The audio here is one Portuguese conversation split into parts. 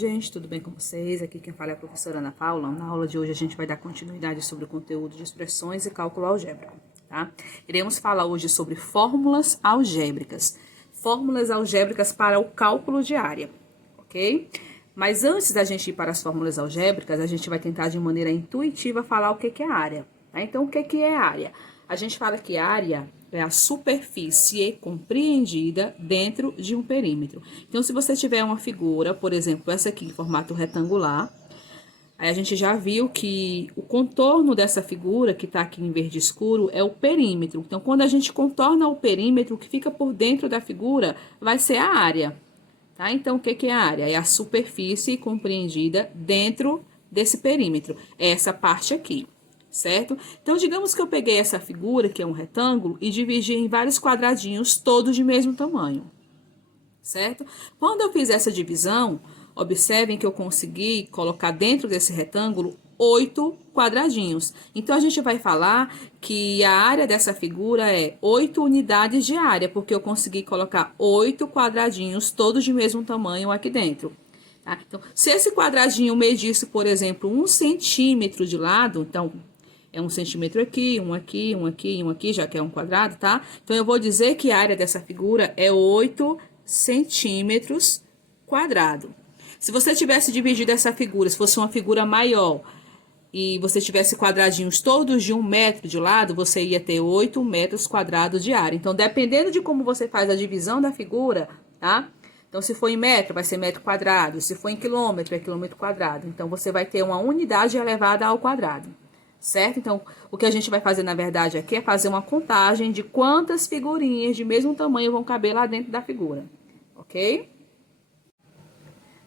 gente, tudo bem com vocês? Aqui quem fala é a professora Ana Paula. Na aula de hoje a gente vai dar continuidade sobre o conteúdo de expressões e cálculo algébrico, tá? Iremos falar hoje sobre fórmulas algébricas. Fórmulas algébricas para o cálculo de área, ok? Mas antes da gente ir para as fórmulas algébricas, a gente vai tentar de maneira intuitiva falar o que é área, tá? Então, o que é área? A gente fala que área é a superfície compreendida dentro de um perímetro. Então, se você tiver uma figura, por exemplo, essa aqui em formato retangular, aí a gente já viu que o contorno dessa figura, que está aqui em verde escuro, é o perímetro. Então, quando a gente contorna o perímetro, o que fica por dentro da figura vai ser a área. Tá? Então, o que é a área? É a superfície compreendida dentro desse perímetro. É essa parte aqui. Certo? Então, digamos que eu peguei essa figura, que é um retângulo, e dividi em vários quadradinhos, todos de mesmo tamanho. Certo? Quando eu fiz essa divisão, observem que eu consegui colocar dentro desse retângulo 8 quadradinhos. Então, a gente vai falar que a área dessa figura é 8 unidades de área, porque eu consegui colocar 8 quadradinhos, todos de mesmo tamanho aqui dentro. Tá? Então, se esse quadradinho medisse, por exemplo, 1 centímetro de lado, então é 1 centímetro aqui, um aqui, um aqui, um aqui, já que é um quadrado, tá? Então, eu vou dizer que a área dessa figura é 8 centímetros quadrado. Se você tivesse dividido essa figura, se fosse uma figura maior, e você tivesse quadradinhos todos de 1 metro de lado, você ia ter 8 metros quadrados de área. Então, dependendo de como você faz a divisão da figura, tá? Então, se for em metro, vai ser metro quadrado. Se for em quilômetro, é quilômetro quadrado. Então, você vai ter uma unidade elevada ao quadrado. Certo? Então, o que a gente vai fazer, na verdade, aqui é fazer uma contagem de quantas figurinhas de mesmo tamanho vão caber lá dentro da figura. Ok?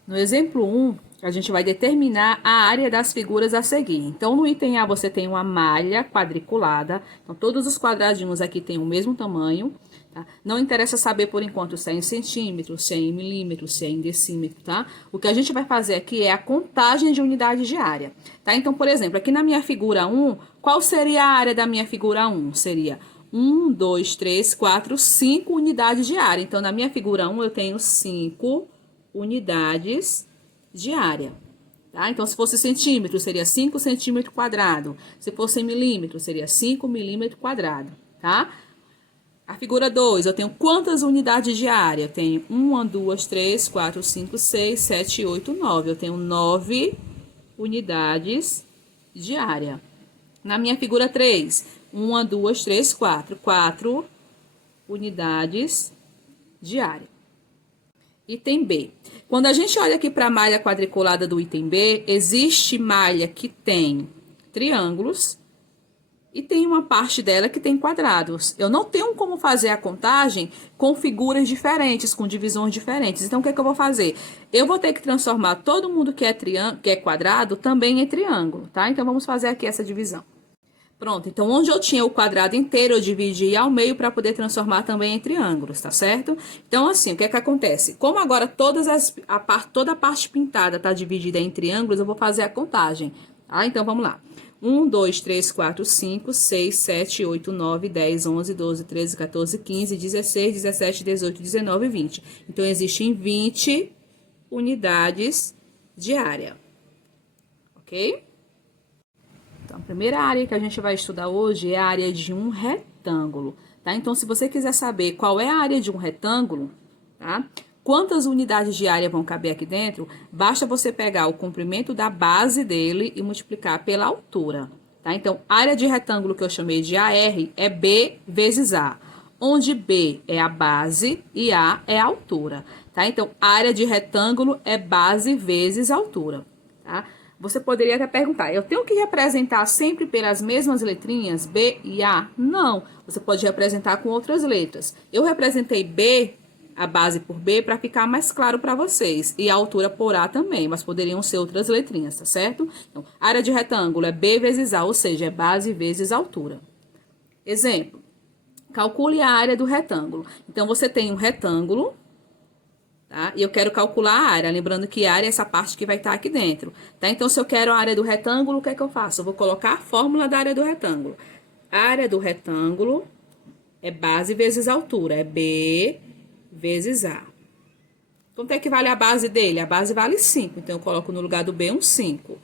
No exemplo 1, a gente vai determinar a área das figuras a seguir. Então, no item A, você tem uma malha quadriculada. Então, todos os quadradinhos aqui têm o mesmo tamanho. Tá? Não interessa saber, por enquanto, se é em centímetros, se é em milímetros, se é em decímetro, tá? O que a gente vai fazer aqui é a contagem de unidades de área, tá? Então, por exemplo, aqui na minha figura 1, qual seria a área da minha figura 1? Seria 1, 2, 3, 4, 5 unidades de área. Então, na minha figura 1, eu tenho 5 unidades de área. Tá? Então, se fosse centímetro, seria 5 centímetros quadrado. Se fosse em milímetro, seria 5 milímetros quadrado, tá? A figura 2, eu tenho quantas unidades de área? Eu tenho 1, 2, 3, 4, 5, 6, 7, 8, 9. Eu tenho 9 unidades de área. Na minha figura 3, 1, 2, 3, 4. 4 unidades de área. Item B. Quando a gente olha aqui para a malha quadriculada do item B, existe malha que tem triângulos e tem uma parte dela que tem quadrados. Eu não tenho como fazer a contagem com figuras diferentes, com divisões diferentes. Então, o que é que eu vou fazer? Eu vou ter que transformar todo mundo que é quadrado também em triângulo, tá? Então, vamos fazer aqui essa divisão. Pronto, então, onde eu tinha o quadrado inteiro, eu dividi ao meio para poder transformar também em triângulos, tá certo? Então, assim, o que é que acontece? Como agora toda a parte pintada tá dividida em triângulos, eu vou fazer a contagem, tá? Então, vamos lá. 1, 2, 3, 4, 5, 6, 7, 8, 9, 10, 11, 12, 13, 14, 15, 16, 17, 18, 19 e 20. Então, existem 20 unidades de área. Ok? Então, a primeira área que a gente vai estudar hoje é a área de um retângulo, tá? Então, se você quiser saber qual é a área de um retângulo, tá? Quantas unidades de área vão caber aqui dentro, basta você pegar o comprimento da base dele e multiplicar pela altura, tá? Então, área de retângulo que eu chamei de AR é B vezes A, onde B é a base e A é a altura, tá? Então, área de retângulo é base vezes altura, tá? Você poderia até perguntar, eu tenho que representar sempre pelas mesmas letrinhas, B e A? Não, você pode representar com outras letras. Eu representei B, a base por B, para ficar mais claro para vocês. E a altura por A também, mas poderiam ser outras letrinhas, tá certo? Então, área de retângulo é B vezes A, ou seja, é base vezes altura. Exemplo, calcule a área do retângulo. Então, você tem um retângulo, tá? E eu quero calcular a área, lembrando que a área é essa parte que vai estar aqui dentro, tá? Então, se eu quero a área do retângulo, o que é que eu faço? Eu vou colocar a fórmula da área do retângulo. A área do retângulo é base vezes altura, é B vezes A. Quanto é que vale a base dele? A base vale 5, então eu coloco no lugar do B um 5.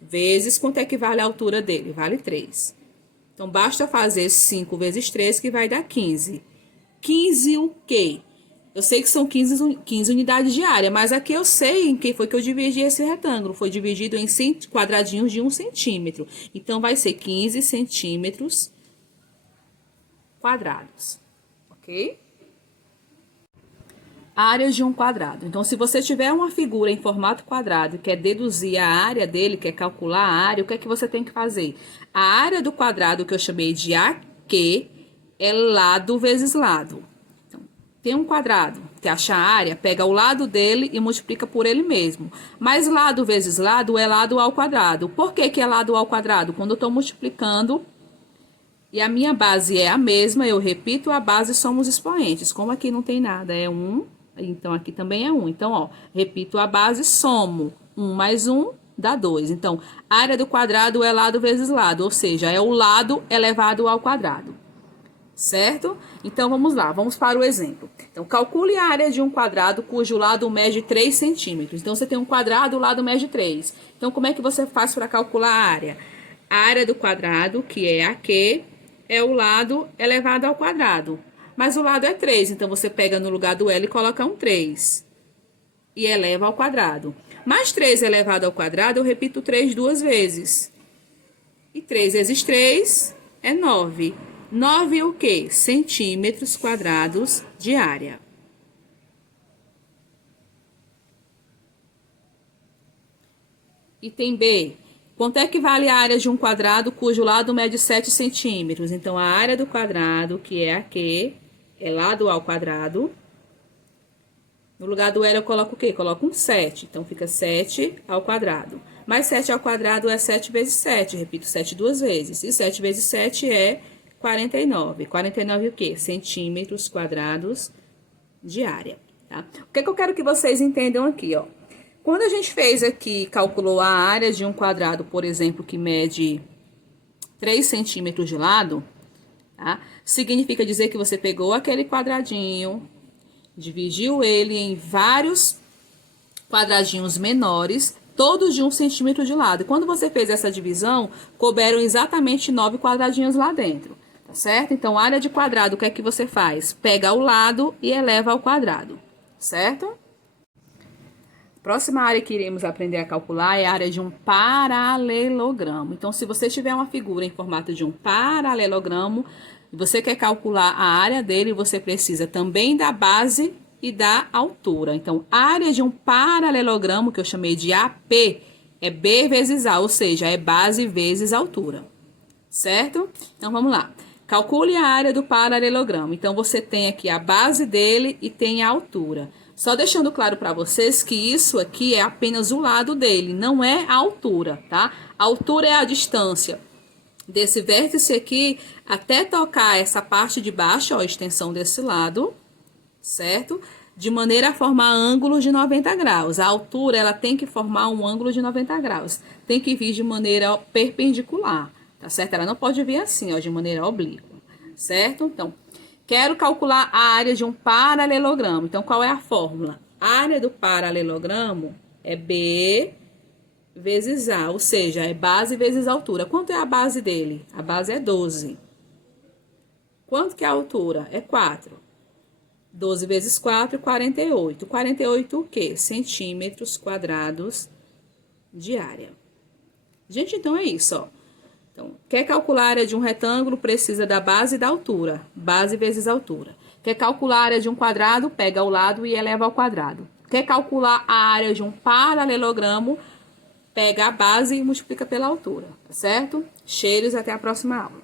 Vezes, quanto é que vale a altura dele? Vale 3. Então, basta fazer 5 vezes 3, que vai dar 15. 15 o quê? Eu sei que são 15 unidades de área, mas aqui eu sei em que foi que eu dividi esse retângulo. Foi dividido em quadradinhos de 1 centímetro. Então, vai ser 15 centímetros quadrados. Ok? Área de um quadrado. Então, se você tiver uma figura em formato quadrado e quer deduzir a área dele, quer calcular a área, o que é que você tem que fazer? A área do quadrado, que eu chamei de AQ, é lado vezes lado. Então, tem um quadrado, que acha a área, pega o lado dele e multiplica por ele mesmo. Mas lado vezes lado é lado ao quadrado. Por que que é lado ao quadrado? Quando eu estou multiplicando e a minha base é a mesma, eu repito a base e somos expoentes. Como aqui não tem nada, é 1. Então, aqui também é 1. Então, ó, repito a base, somo. 1 mais 1 dá 2. Então, a área do quadrado é lado vezes lado, ou seja, é o lado elevado ao quadrado. Certo? Então, vamos lá, vamos para o exemplo. Então, calcule a área de um quadrado cujo lado mede 3 centímetros. Então, você tem um quadrado, o lado mede 3. Então, como é que você faz para calcular a área? A área do quadrado, que é AQ, é o lado elevado ao quadrado. Mas o lado é 3, então você pega no lugar do L e coloca um 3. E eleva ao quadrado. Mais 3 elevado ao quadrado, eu repito 3 duas vezes. E 3 vezes 3 é 9. 9 o quê? Centímetros quadrados de área. Item B. Quanto é que vale a área de um quadrado cujo lado mede 7 centímetros? Então, a área do quadrado, que é aqui, é lado ao quadrado. No lugar do L eu coloco o quê? Coloco um 7. Então, fica 7 ao quadrado. Mais 7 ao quadrado é 7 vezes 7. Repito, 7 duas vezes. E 7 vezes 7 é 49. 49 o quê? Centímetros quadrados de área. Tá? O que é que eu quero que vocês entendam aqui, ó? Quando a gente fez aqui, calculou a área de um quadrado, por exemplo, que mede 3 centímetros de lado, tá? Significa dizer que você pegou aquele quadradinho, dividiu ele em vários quadradinhos menores, todos de 1 centímetro de lado. E quando você fez essa divisão, couberam exatamente 9 quadradinhos lá dentro, tá certo? Então, área de quadrado, o que é que você faz? Pega o lado e eleva ao quadrado, certo? Próxima área que iremos aprender a calcular é a área de um paralelogramo. Então, se você tiver uma figura em formato de um paralelogramo, e você quer calcular a área dele, você precisa também da base e da altura. Então, a área de um paralelogramo, que eu chamei de AP, é B vezes A, ou seja, é base vezes altura. Certo? Então, vamos lá. Calcule a área do paralelogramo. Então, você tem aqui a base dele e tem a altura. Só deixando claro para vocês que isso aqui é apenas o lado dele, não é a altura, tá? A altura é a distância desse vértice aqui até tocar essa parte de baixo, ó, a extensão desse lado, certo? De maneira a formar ângulos de 90 graus. A altura, ela tem que formar um ângulo de 90 graus. Tem que vir de maneira perpendicular, tá certo? Ela não pode vir assim, ó, de maneira oblíqua, certo? Então, quero calcular a área de um paralelogramo. Então, qual é a fórmula? A área do paralelogramo é B vezes A, ou seja, é base vezes altura. Quanto é a base dele? A base é 12. Quanto que é a altura? É 4. 12 vezes 4, 48. 48 o quê? Centímetros quadrados de área. Gente, então é isso, ó. Então, quer calcular a área de um retângulo, precisa da base e da altura. Base vezes altura. Quer calcular a área de um quadrado, pega o lado e eleva ao quadrado. Quer calcular a área de um paralelogramo, pega a base e multiplica pela altura, tá certo? Cheiros, até a próxima aula.